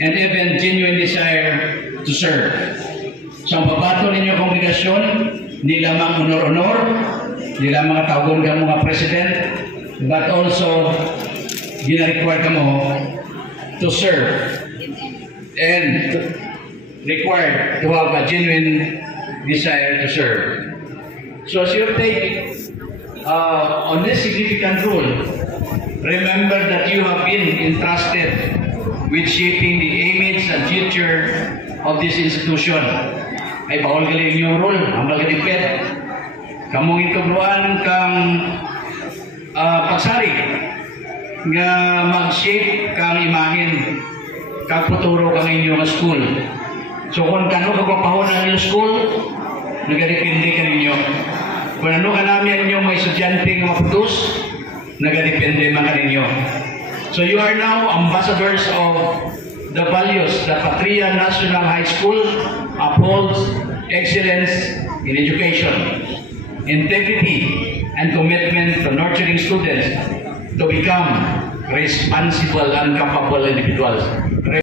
and even genuine desire to serve. So ang babato ninyo kongregasyon, di lamang honor-honor, di lamang mga tawgon ka mga president, but also gina-require ka mo to serve and required to have a genuine desire to serve. So as you take on this significant role, remember that you have been entrusted with shaping the image and future of this institution. Ay bawal galing yung role, ang magalipit. Kamong itugruan kang pagsari nga mag-shape kang imahin kang futuro kang inyong school. So kung kano kagwapahon ang inyong school, nagadepende ka ninyo. Kung ano ka namin inyong may estudyante nga maputus, nagadepende man ka ninyo. So you are now ambassadors of the values that Patria National High School upholds: excellence in education, integrity, and commitment to nurturing students to become responsible and capable individuals.